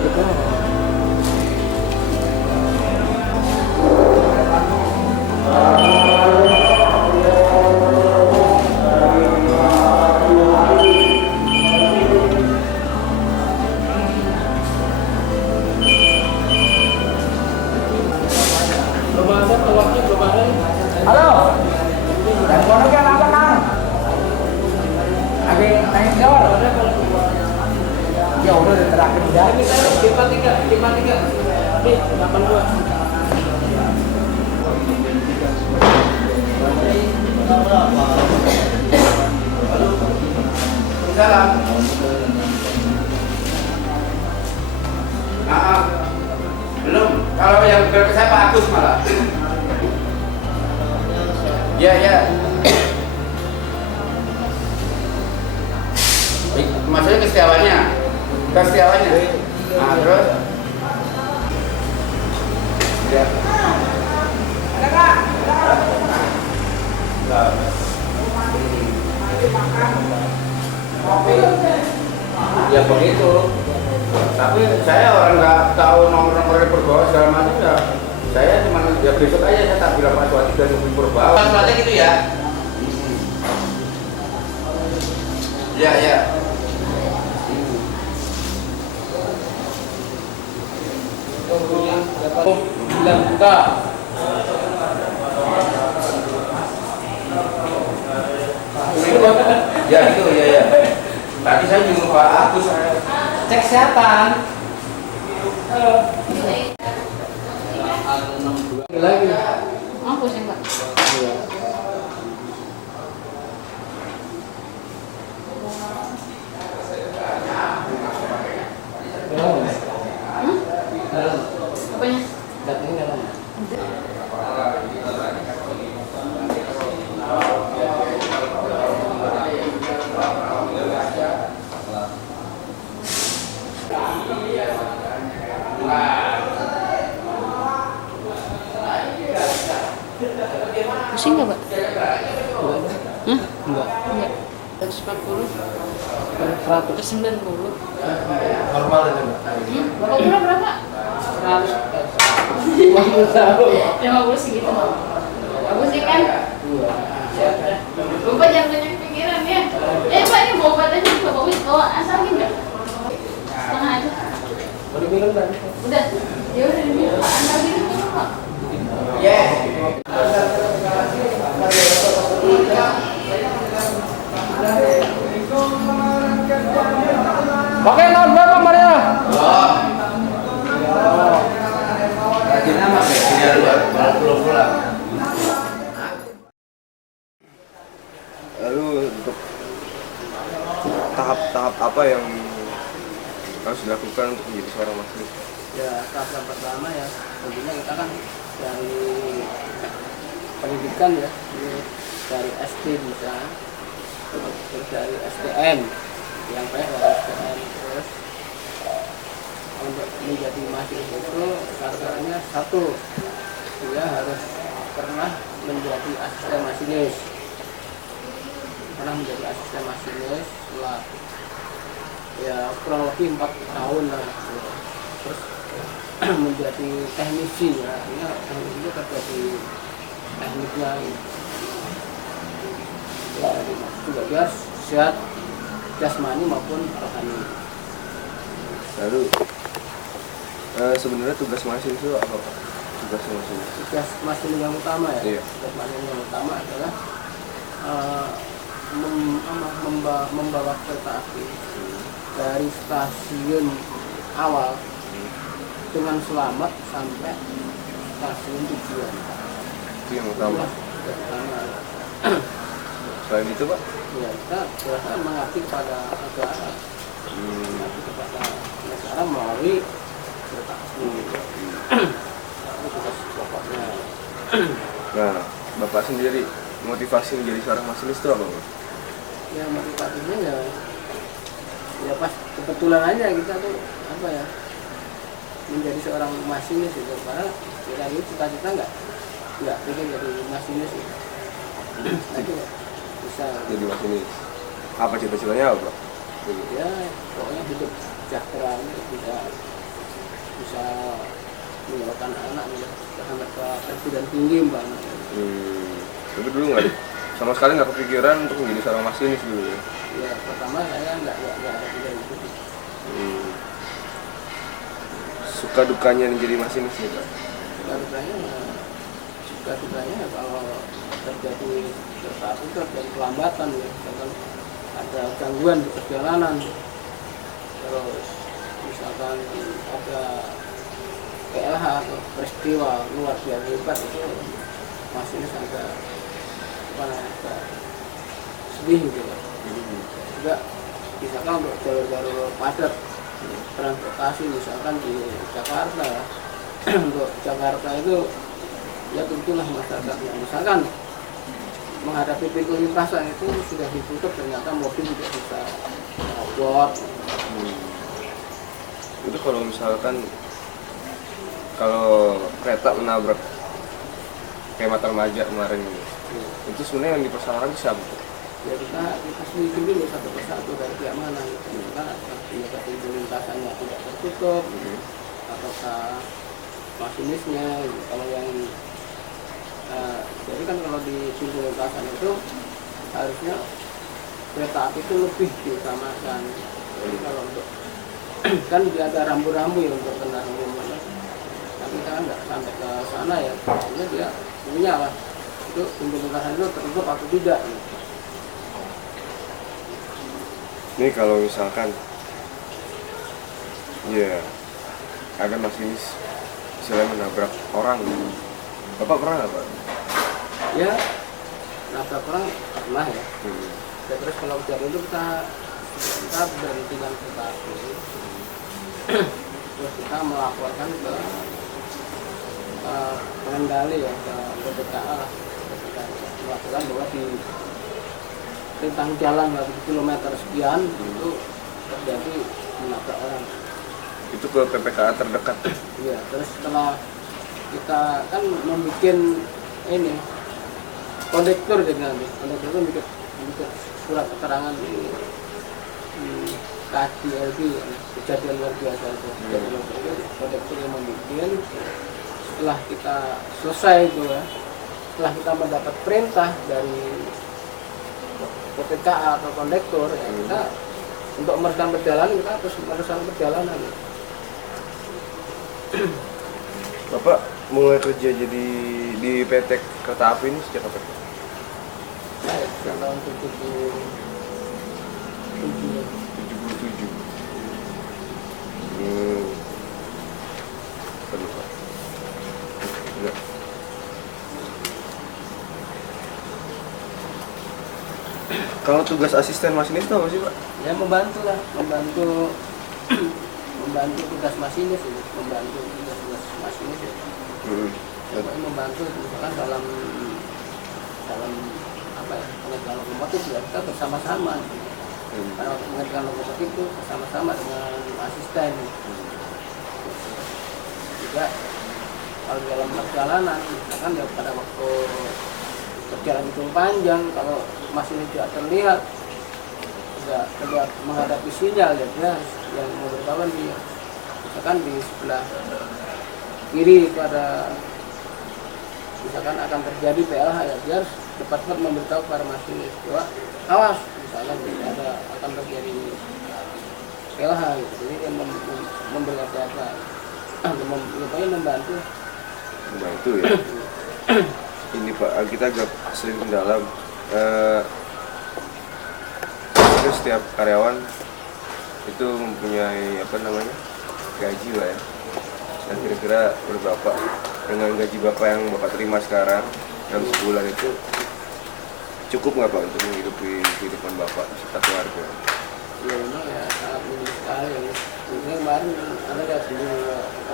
Gitu. Belum ada telurnya, belum ada. Halo. Dan kono kan apa Kang? Lagi naik dor. Ya udah terakhir udah. Ini saya 53. Nih, 82. Salam. Belum. Kalau yang ke saya Pak Agus malah. Ya, ya. Maksudnya kesetiawannya. Kesetiawannya. Nah, terus. Ya. Ada Kak? Ya begitu. Tapi saya orang nggak tahu nomor-nomor Purbawa segala macam ya. Saya cuma ya besok aja saya tak bilang Pak Suwati dan Ibu Purbawa. Suwati gitu ya. Ya, ya. Bilang buka. Ya gitu ya ya. Tadi saya nyuruh Pak Agus. Cek kesehatan. Lagi. Oh, pusing Pak. Iya. Apanya? Datangnya dalam. Pusing nggak Pak? Hah? Enggak. Enggak. 140, 100. 90. Normal itu, Mbak. Bapak umur berapa? 100. 50 tahun. 50 segitu. Bagus sih kan? Bapak jangan banyak pikiran ya. Pak ini bawa obat aja Bapak wis bawa asalin nggak? Setengah aja. Baru minum tadi. Udah. Ya udah diminum Pak. Asalin minum Pak. Yes. Pakai tahun berapa Maria? Oh. Rajinnya mah kayak luar, belum pulang. Lalu untuk tahap-tahap apa yang harus dilakukan untuk menjadi seorang muslim? Ya, tahap pertama ya, tentunya kita kan dari pendidikan ya, dari SD bisa, terus dari STM, yang baik dari STM, terus untuk menjadi mahasiswa itu syaratnya satu, dia harus pernah menjadi asisten masinis, setelah ya kurang lebih 4 tahun lah, terus menjadi teknisi ya, artinya teknisi itu kerja di tekniknya ya, juga dia sehat jasmani maupun rohani. Lalu sebenarnya tugas mahasiswa itu apa, Pak? Tugas mahasiswa? Tugas mahasiswa yang utama ya, Iya. tugas mahasiswa yang utama adalah membawa kereta api dari stasiun awal dengan selamat sampai stasiun tujuan. Itu yang utama. Itu yang utama. Selain itu, Pak? Ya, kita biasa mengabdi kepada negara, mengabdi kepada negara melalui kereta api. Itu tugas pokoknya. Nah, Bapak sendiri motivasi menjadi seorang masinis itu apa, Pak? Ya motivasinya ya pas kebetulan aja kita tuh apa ya, menjadi seorang masinis itu, karena kita itu cita-cita nggak pengen jadi masinis gitu. Nah, itu bisa Jadi masinis. Apa cita-citanya apa, Pak? ya pokoknya hidup sejahtera, bisa menyekolahkan anaknya sampai ke perguruan tinggi mbak. Tapi dulu nggak sama sekali nggak kepikiran untuk menjadi seorang masinis dulu ya? Ya pertama saya nggak ada pikiran itu. Suka dukanya menjadi masinis ya Pak? Suka dukanya kalau terjadi sesuatu terjadi kelambatan ya, misalkan ada gangguan di perjalanan, terus misalkan ada PLH atau peristiwa luar biasa hebat, itu masinis agak sedih gitu ya. Juga misalkan untuk jalur-jalur padat transportasi misalkan di Jakarta untuk Jakarta itu ya tentulah masyarakatnya misalkan menghadapi pintu lintasan itu sudah ditutup, ternyata mobil tidak bisa ngobot. Itu kalau misalkan kalau kereta menabrak kayak Mata Remaja kemarin itu sebenarnya yang dipersalahkan siapa? Ya kita selidiki dulu satu persatu dari pihak mana gitu. Karena pintu lintasannya tidak tertutup ataukah masinisnya gitu. Kalau yang jadi kan kalau di pintu lintasan itu harusnya kereta api itu lebih diutamakan. Jadi kalau untuk kan dia ada rambu-rambu ya untuk kendaraan umum, tapi kita kan nggak sampai ke sana ya, artinya dia punya lah itu pintu lintasan itu tertutup atau tidak gitu. Ini kalau misalkan ya ada masinis istilahnya menabrak orang, Bapak pernah nggak Pak? Ya nabrak orang pernah ya. Ya, terus kalau kejadian itu kita berhentikan kereta api, terus kita melaporkan ke pengendali ya, ke PPKA, melaporkan bahwa di rintang jalan 1 kilometer sekian itu terjadi menabrak orang. Itu ke PPKA terdekat. Iya, terus setelah kita kan membuat ini kondektur, jadi nanti kondektur itu bikin surat keterangan di KDLB, kejadian luar biasa itu. Kondektur yang membuat, setelah kita selesai itu ya, setelah kita mendapat perintah dari PPKA atau kondektur ya, kita untuk meneruskan perjalanan, kita harus meneruskan perjalanan. Bapak mulai kerja jadi di PT Kereta Api ini sejak kapan? Saya sejak tahun 77. 77. Aduh, Pak. Enggak. Kalau tugas asisten masinis itu apa sih Pak? Ya membantu lah, membantu tugas masinis itu, membantu tugas masinis itu. Pokoknya membantu misalkan dalam apa ya, pengerjaan lokomotif ya kita bersama-sama. Karena pengerjaan lokomotif itu bersama-sama dengan asisten. Juga kalau dalam perjalanan, misalkan ya pada waktu perjalanan itu panjang, kalau masinis tidak terlihat, tidak terlihat menghadapi sinyal, ya dia yang memberitahukan dia, misalkan di sebelah kiri itu ada, misalkan akan terjadi PLH ya, dia harus cepat-cepat memberitahu kepada masinis bahwa awas, misalkan ada akan terjadi PLH gitu. Jadi dia memberitahu apa, membantu ya. Ini Pak, kita agak sedikit mendalam. Itu setiap karyawan itu mempunyai gaji lah ya. Dan kira-kira menurut Bapak dengan gaji Bapak yang Bapak terima sekarang dalam sebulan itu cukup nggak Pak untuk menghidupi kehidupan Bapak serta keluarga? Ya memang ya sangat minim sekali. Ini kemarin ada lihat di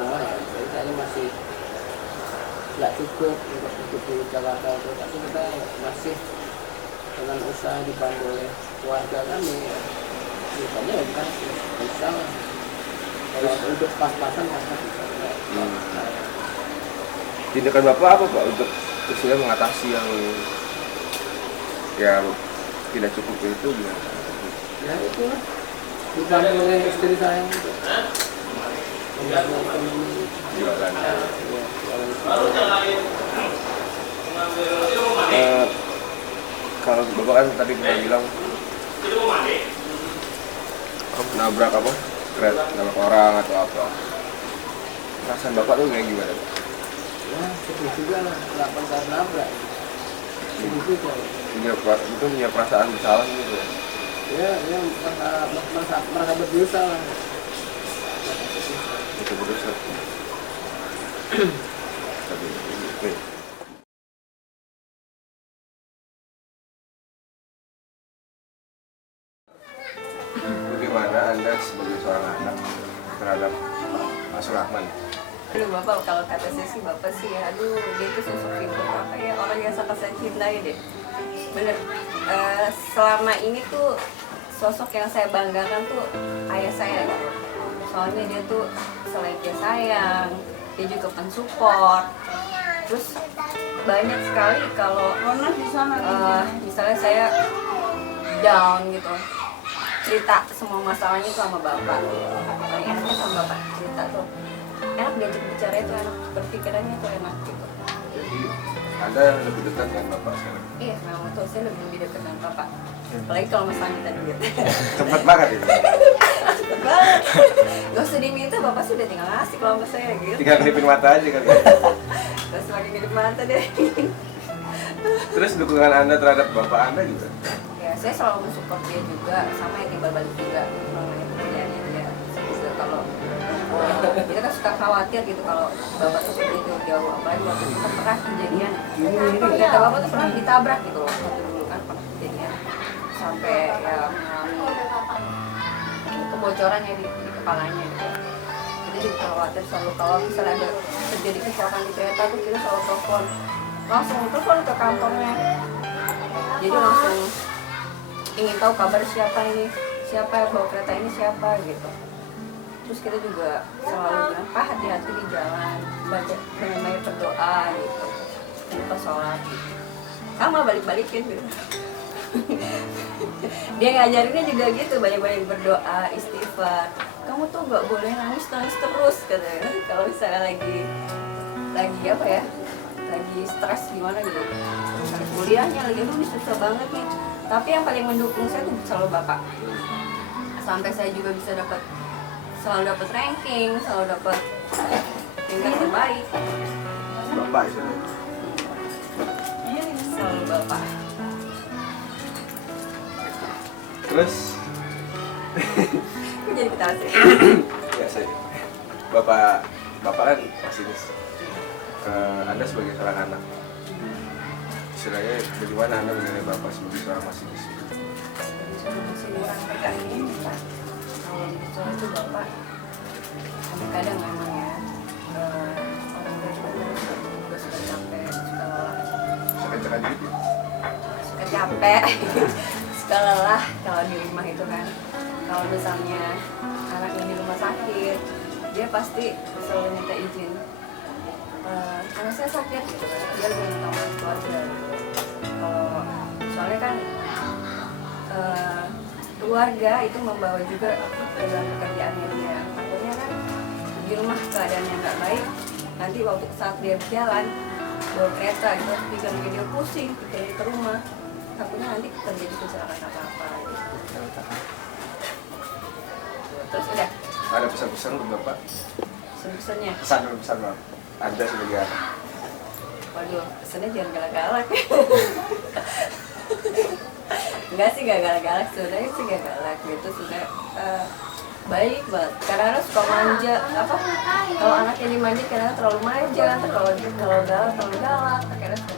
rumah ya, jadi saya masih nggak cukup untuk hidup di Jakarta itu, tapi kita masih dengan usaha dibantu oleh keluarga kami ya, biasanya ya kita bisa kalau hidup pas-pasan kita bisa. Tindakan Bapak apa Pak untuk istilahnya mengatasi yang ya tidak cukup itu gimana? Ya itu dibantu oleh istri saya itu. jualan. Kalau bapak kan tadi pernah bilang nabrak apa kereta, nabrak orang atau apa, perasaan bapak tuh kayak gimana? Ya sedih juga lah, kenapa nggak nabrak, sedih juga. Itu punya perasaan bersalah gitu ya? Ya merasa berdosa lah. Itu berdosa. Oke. Bagaimana Anda sebagai seorang anak terhadap Mas Rahman? Aduh Bapak, kalau kata saya sih Bapak sih, aduh dia itu sosok ibu apa ya, orang yang sangat saya cintai deh. Bener, selama ini tuh sosok yang saya banggakan tuh ayah saya gitu. Soalnya dia tuh selain dia sayang, dia juga pensupport. Terus banyak sekali kalau misalnya saya down gitu, cerita semua masalahnya tuh sama Bapak. Paling enaknya sama Bapak cerita tuh. Enak diajak bicara itu, enak berpikirannya itu enak gitu. Jadi Anda lebih dekat dengan bapak sekarang? Iya, memang tuh saya lebih dekat dengan Bapak. Apalagi kalau masalah minta duit. Cepat banget itu. Cepet banget. Gak usah diminta, Bapak sudah tinggal ngasih kalau sama saya gitu. Tinggal kedipin mata aja kan. Gak semakin hidup mata deh. Terus dukungan Anda terhadap bapak Anda juga? Ya, saya selalu mensupport dia juga, sama yang timbal balik juga mengenai pekerjaannya dia. Saya juga kalau kita kan suka khawatir gitu kalau Bapak tuh pergi jauh-jauh, apalagi waktu itu kan pernah kejadian kereta Bapak tuh pernah ditabrak gitu loh, waktu dulu kan pernah kejadian sampai ya mengalami kebocorannya di kepalanya gitu. Jadi juga khawatir selalu kalau misalnya ada terjadi kecelakaan di kereta tuh kita selalu langsung telepon ke kantornya, jadi langsung ingin tahu kabar siapa yang bawa kereta ini siapa gitu. Terus kita juga selalu bilang, Pak hati-hati di jalan, baca dengan banyak berdoa gitu, jangan lupa sholat gitu. Sama balik-balikin gitu. Dia ngajarinnya juga gitu, banyak-banyak berdoa, istighfar. Kamu tuh gak boleh nangis terus katanya. Kalau misalnya lagi apa ya, lagi stres gimana gitu, kuliahnya lagi ini susah banget nih. Tapi yang paling mendukung saya tuh selalu Bapak. Sampai saya juga bisa selalu dapat ranking, selalu dapat tingkat terbaik. Bapak itu. Selalu Bapak. Terus? Kok jadi ketawa sih? Ya saya. Bapak kan masinis. Anda sebagai seorang anak, istilahnya bagaimana Anda menilai bapak sebagai seorang masinis? Masih kurang pegang ini Pak. Kalau soal itu Bapak kadang memang ya orang tua juga suka capek, suka lelah. Secak-cekan gitu? Suka capek, suka lelah kalau di rumah itu kan. Kalau misalnya anaknya di rumah sakit, dia pasti selalu minta izin. Anak saya sakit gitu kan, dia lebih minta sama keluarga gitu. Kalau soalnya kan keluarga itu membawa juga dalam pekerjaannya dia. Takutnya kan di rumah keadaannya nggak baik, nanti waktu saat dia berjalan bawa kereta gitu, bikin dia pusing, bikin ke rumah, takutnya nanti terjadi kecelakaan apa-apa gitu. Terus udah. Ada pesan-pesan ke bapak? Pesannya. Pesan Bapak. Anda sebagai anak. Waduh, pesannya jangan galak-galak. Enggak sih, gak galak-galak, sebenarnya sih gak galak gitu, sudah baik banget. Kadang-kadang suka manja, kalau anaknya dimanja kadang-kadang terlalu manja, kalau dia terlalu galak, kadang-kadang suka